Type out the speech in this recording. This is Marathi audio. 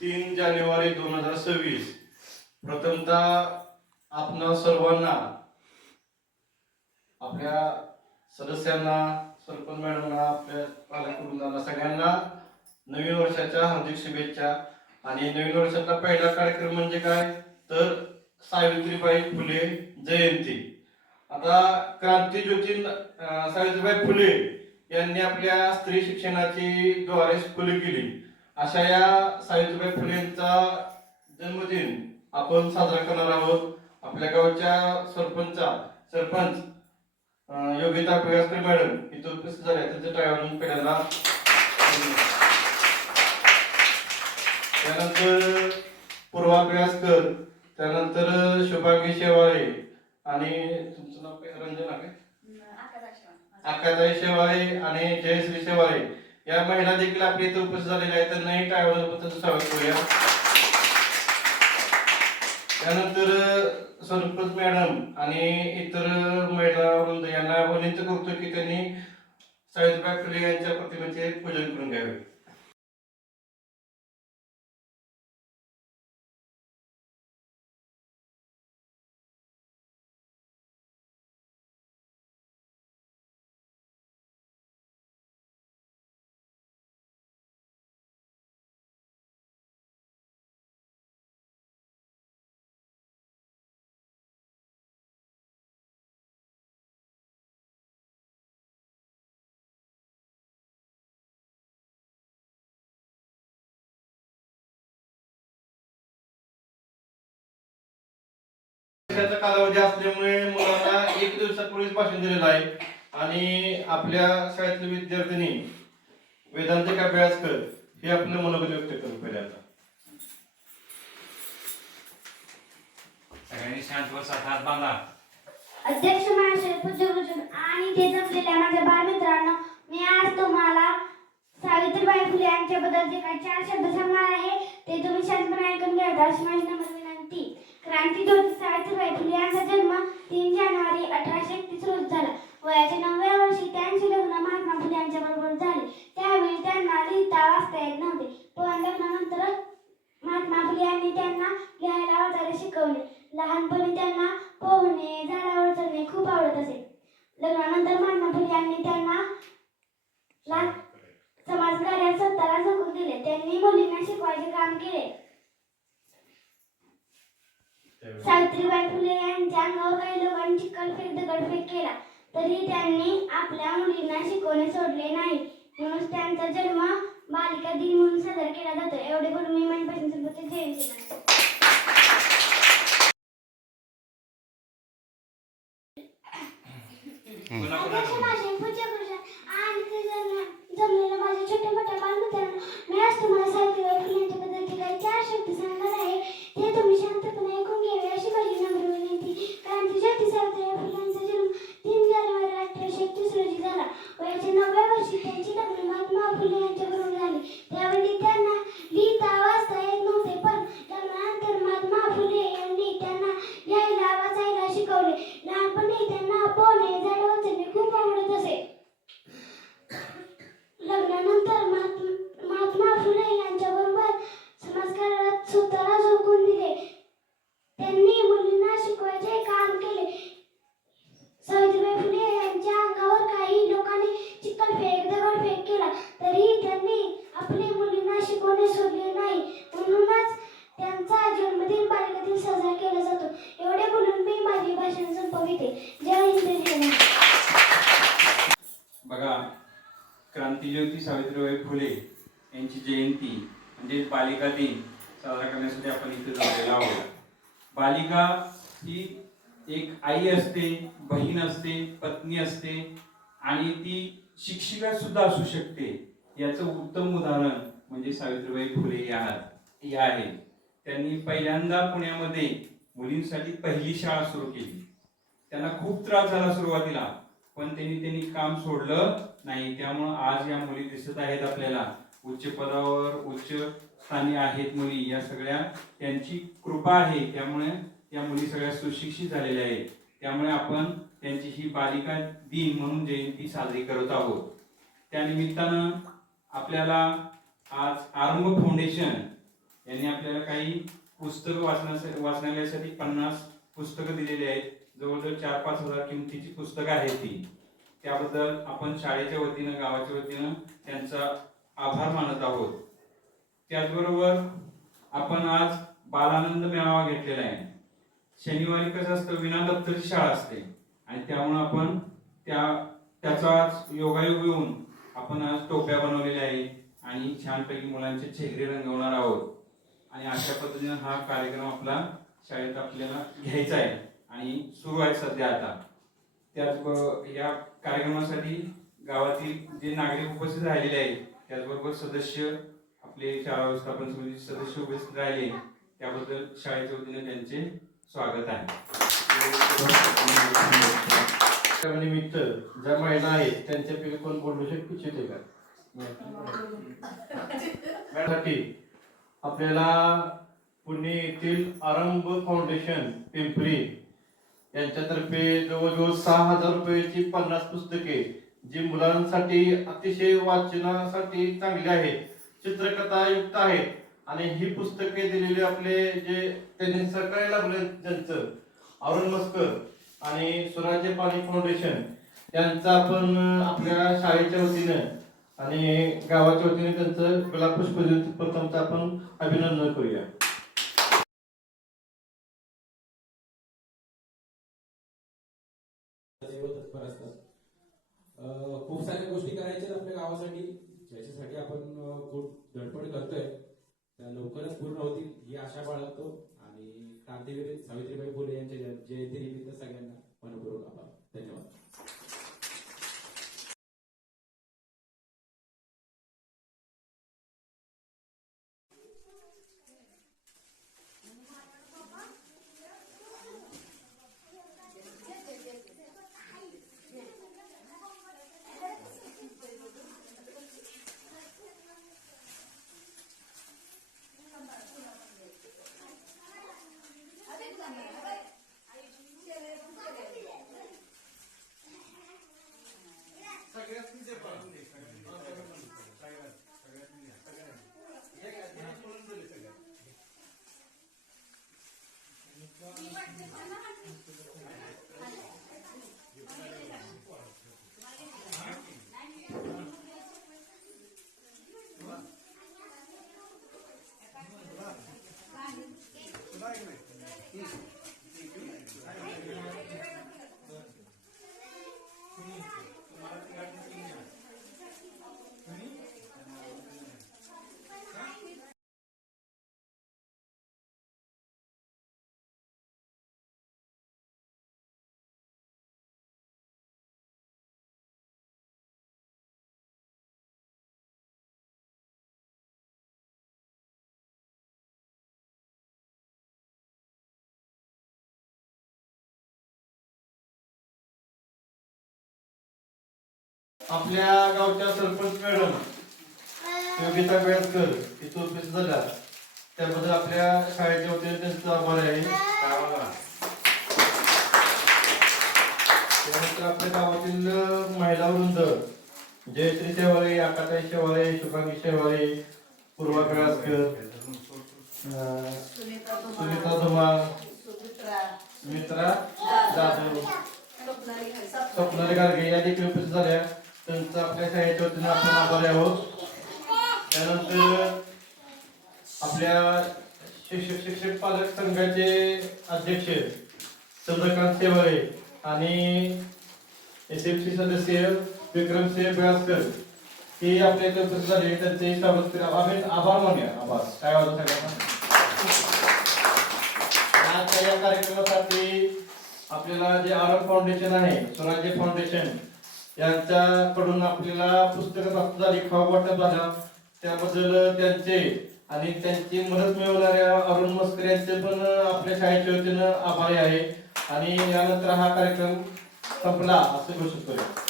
3 जानेवारी 2026 प्रथमतः आपणा सर्वांना, आपल्या सदस्यांना, सरपंच मॅडमना, आपल्या पालकवृंदांना सगळ्यांना नवीन वर्षाच्या हार्दिक शुभेच्छा। आणि नवीन वर्षाचा पहिला कार्यक्रम म्हणजे काय तर सावित्रीबाई फुले जयंती। आता क्रांतीज्योती सावित्रीबाई फुले यांनी आपल्या स्त्री शिक्षणाची द्वारे फुले केली अशा या सावित्रीबाई फुलेंचा जन्मदिन आपण साजरा करणार आहोत। आपल्या गावच्या सरपंच योगिता पिळगावकर मॅडम इथे उपस्थित झाल्या, त्यांचे टाळ्या पहिल्यांदा। त्यानंतर पूर्वा पिळगावकर, त्यानंतर शुभांगी शेवाळे आणि तुमचं नाव काय, रंजना काय, आकाताई शेवाळे आणि जयश्री शेवाळे या महिला देखील आपल्या इथे उपस्थित झालेल्या आहेत, त्यांनाही टाळ्या स्वागत करूया। त्यानंतर सरपंच मॅडम आणि इतर महिला वृंद यांना विनंती करतो की त्यांनी सावित्रीबाई फुले यांच्या प्रतिमेचे पूजन करून घ्यावे। त्याचा कालावधी असल्यामुळे मुलांना 1 दिवसापूर्वीच भाषण दिलेलं आहे आणि आपल्या शाळेतले विद्यार्थिनी वेदांतिक अभ्यासकर हे आपलं मनोगत व्यक्त करू पहिल्यांदा। सगळ्यांनी शांत बसा, हात बांधा। अध्यक्ष महाशय, पूज्य गुरुजन आणि ते जमलेल्या माझ्या बालमित्रांनो, मी आज तुम्हाला सावित्रीबाई फुले यांच्याबद्दल जे काही 4 शब्द सांगणार आहे ते तुम्ही शांतपणे ऐकून घ्यावे अशी माझी नम्र विनंती। क्रांतीज्योती सावित्रीबाई फुले यांचा जन्म 3 जानेवारी 1831 रोजी झाला। वयाच्या 9व्या वर्षी त्यांचे लग्न महात्मा फुले यांच्याबरोबर झाले। त्यावेळी त्यांना लिहिता वाचता येत नव्हते, पण लग्नानंतर महात्मा फुले यांनी त्यांना लिहायला वाचायला शिकवले। लहानपणी त्यांना पोहणे, झाडावर चढणे खूप आवडत असे। लग्नानंतर महात्मा फुले यांनी त्यांना समाजकार्यात स्वतःला झोकून दिले। त्यांनी मुलींना शिकवायचे काम केले। सावित्रीबाई फुले यांच्या अंगावर काही लोकांनी चिखलफेक, दगडफेक केला तरी त्यांनी आपल्या मुलींना शिकवणे सोडले नाही, म्हणून त्यांचा जन्म बालिका दिन म्हणून साजरा केला जातो। एवढे बोलून मी माझ्या संपत्ती जयंती मानते। अध्यक्ष महाशय, पूज्य गुरुजन आणि ते जमलेल्या माझ्या छोट्या मोठ्या बालमित्रांनो, मी आज तुम्हाला सावित्रीबाई फुले यांच्याबद्दल जे काही 4 शब्द सांगणार आहे ते तुम्ही शांतपणे ऐकून घ्यावे अशी माझी नम्र विनंती। क्रांतीज्योती सावित्रीबाई फुले यांचा जन्म 3 जानेवारी 1831 रोजी झाला। वयाच्या 9व्या वर्षी त्यांचे लग्न महात्मा फुले यांच्याबरोबर झाले। त्यावेळी त्यांना लिहिता वाचता येत नव्हते, पण लग्नानंतर महात्मा फुले यांनी त्यांना लिहायला वाचायला शिकवले। लहानपणी त्यांना पोहणे, झाडावर चढणे खूप आवडत असे। लग्नानंतर महात्मा फुले यांच्याबरोबर समाजकार्यात स्वतःला झोकून दिले। त्यांनी मुलींना शिकवायचे काम केले। सावित्रीबाई फुले यांच्या अंगावर काही लोकांनी चिखलफेक, दगडफेक केला तरी त्यांनी आपल्या मुलींना शिकवणे सोडले नाही, म्हणूनच त्यांचा जन्मदिन बालिका दिन साजरा केला जातो। एवढे बोलून मी माझे भाषण संपविते। जय हिंद, जय महाराष्ट्र। बघा, क्रांतीज्योती सावित्रीबाई फुले यांची जयंती म्हणजे बालिका दिन साजरा करण्यासाठी आपण इथे जमलेलो आहोत। बालिका ही एक आई असते, बहीण असते, पत्नी असते आणि ती शिक्षिका सुद्धा असू शकते। याचं उत्तम उदाहरण म्हणजे सावित्रीबाई फुले या आहेत। त्यांनी पहिल्यांदा पुण्यामध्ये मुलींसाठी पहिली शाळा सुरू केली। त्यांना खूप त्रास झाला सुरुवातीला, पण त्यांनी काम सोडलं नाही। त्यामुळे आज या मुली दिसत आहेत आपल्याला, उच्च पदावर, उच्च स्थानी आहेत मुली। या सगळ्या त्यांची कृपा आहे, त्यामुळे या मुली सगळ्या सुशिक्षित झालेल्या आहेत। त्यामुळे आपण त्यांची ही बालिका दिन म्हणून जयंती साजरी करत आहोत। त्या निमित्तानं आपल्याला आज आरंभ फाउंडेशन यांनी आपल्याला काही पुस्तकं वाचनालयासाठी 50 पुस्तकं दिलेली आहेत. जवळजवळ 4-5 हजार किमतीची पुस्तकं आहेत ती. त्याबद्दल आपण शाळेच्या वतीनं गावाच्या वतीनं त्यांचा आभार मानत आहोत. त्याचबरोबर आपण आज बालानंद मेळावा घेतलेला आहे. शनिवारी कसं असतं, विना दप्तरची शाळा असते आणि त्यामुळे आपण त्याचा आज योगायोग येऊन आपण आज टोप्या बनवलेल्या आहे आणि छानपैकी मुलांचे चेहरे रंगवणार आहोत. आणि अशा पद्धतीने हा कार्यक्रम आपला शाळेत आपल्याला घ्यायचा आहे आणि सुरू आहे सध्या आता. त्याचबरोबर या कार्यक्रमासाठी गावातील जे नागरिक उपस्थित राहिलेले आहेत, त्याचबरोबर सदस्य आपले शाळा व्यवस्थापन समितीचे सदस्य उपस्थित राहिले, त्याबद्दल शाळेच्या वतीने त्यांचे स्वागत आहे. निमित्त ज्या महिला आहेत त्यांच्यापैकी कोण बोलू इच्छिते का? आपल्याला पुणे येथील आरंभ फाउंडेशन पिंपरी यांच्यातर्फे जवळजवळ 6,000 रुपयाची 50 पुस्तके जी मुलांसाठी अतिशय वाचनासाठी चांगली आहेत, चित्रकथा युक्त आहेत आणि ही पुस्तके दिलेली आपले जे त्यांनी सकाळी लाभले ज्यांचं अरुण मस्कर आणि स्वराज्य पाणी फाउंडेशन यांचं आपण आपल्या शाळेच्या वतीनं आणि गावाच्या वतीने त्यांचं गुलाबपुष्प प्रथमचं आपण अभिनंदन करूया. खूप साऱ्या गोष्टी करायच्या आपल्या गावासाठी, ज्याच्यासाठी आपण खूप धडपड करतोय, त्या लवकरच पूर्ण होतील ही आशा बाळगतो. आणि क्रांतीवीर सावित्रीबाई फुले यांच्या जयंतीनिमित्त सगळ्यांना मनपूर्वक आभार. धन्यवाद. आपल्या गावच्या सरपंच मॅडम योगिता वेळकर इथं उपस्थित झाल्या, त्याबद्दल आपल्या शाळेच्या वतीने त्यांचा आभार आहे. त्यानंतर आपल्या गावातील महिला वृंद जयश्री शेवाळे, आकाताई शेवाळे, शुभांगी शेवाळे, पूर्वा केळासकर, सुनीता धुमाळ, मित्रा जाधव, स्वप्नाली गाडगे या देखील उपस्थित झाल्या. त्यांचा आपल्या शाळेच्या वतीने आपण आभारी आहोत. त्यानंतर आपल्या शिक्षक पालक संघाचे अध्यक्ष चंद्रकांत शेवाळे आणि SMC सदस्य विक्रमसिंह बेळासकर हे आपल्या इथे उपस्थित झाले. त्यांचे स्वागत करा. आभार मानूया. आभार. काय वाटतं सगळ्यांना? आजच्या या कार्यक्रमासाठी आपल्याला जे आरंभ फाउंडेशन आहे, स्वराज्य फाउंडेशन यांच्याकडून आपल्याला पुस्तकं प्राप्त झाली, खाऊ वाटप झाला, त्याबद्दल त्यांचे आणि त्यांची मदत मिळवणाऱ्या अरुण मस्कर यांचे पण आपल्या शाळेच्या वतीनं आभारी आहे. आणि यानंतर हा कार्यक्रम संपला असं घोषित करूया.